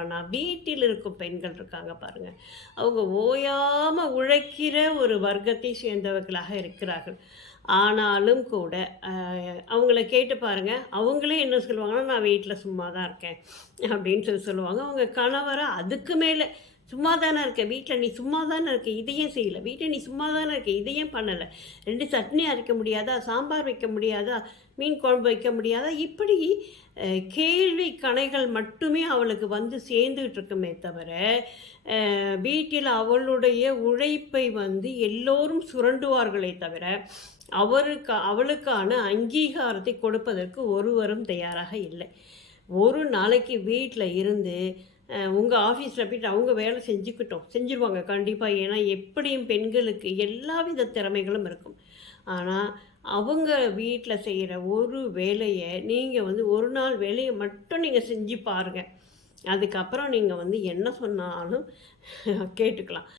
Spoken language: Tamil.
ஆனால் வீட்டில் இருக்கும் பெண்கள் இருக்காங்க பாருங்கள், அவங்க ஓயாமல் உழைக்கிற ஒரு வர்க்கத்தை சேர்ந்தவர்களாக இருக்கிறார்கள். ஆனாலும் கூட அவங்கள கேட்டு பாருங்கள், அவங்களே என்ன சொல்லுவாங்கன்னா, நான் வீட்டில் சும்மா தான் இருக்கேன் அப்படின்னு சொல்லுவாங்க. அவங்க கணவரை அதுக்கு மேலே, சும்மா தானே இருக்க வீட்டில், நீ சும்மா தானே இருக்க, இதையும் செய்யலை, வீட்டில் நீ சும்மா தானே இருக்க, இதையும் பண்ணலை, 2 சட்னி அரைக்க முடியாதா, சாம்பார் வைக்க முடியாதா, மீன் குழம்பு வைக்க முடியாதா, இப்படி கேள்வி கணைகள் மட்டுமே அவளுக்கு வந்து சேர்ந்துகிட்டு இருக்குமே தவிர, வீட்டில் அவளுடைய உழைப்பை வந்து எல்லோரும் சுரண்டுவார்களே தவிர, அவளுக்கான அங்கீகாரத்தை கொடுப்பதற்கு ஒருவரும் தயாராக இல்லை. ஒரு நாளைக்கு வீட்டில் இருந்து உங்கள் ஆஃபீஸில் போய்ட்டு அவங்க வேலை செஞ்சுருவாங்க கண்டிப்பாக. ஏன்னா எப்படியும் பெண்களுக்கு எல்லா வித திறமைகளும் இருக்கும். ஆனால் அவங்க வீட்டில் செய்கிற ஒரு வேலையை நீங்கள் வந்து ஒரு நாள் வேலையை மட்டும் நீங்கள் செஞ்சு பாருங்கள். அதுக்கப்புறம் நீங்கள் வந்து என்ன சொன்னாலும் கேட்டுக்கலாம்.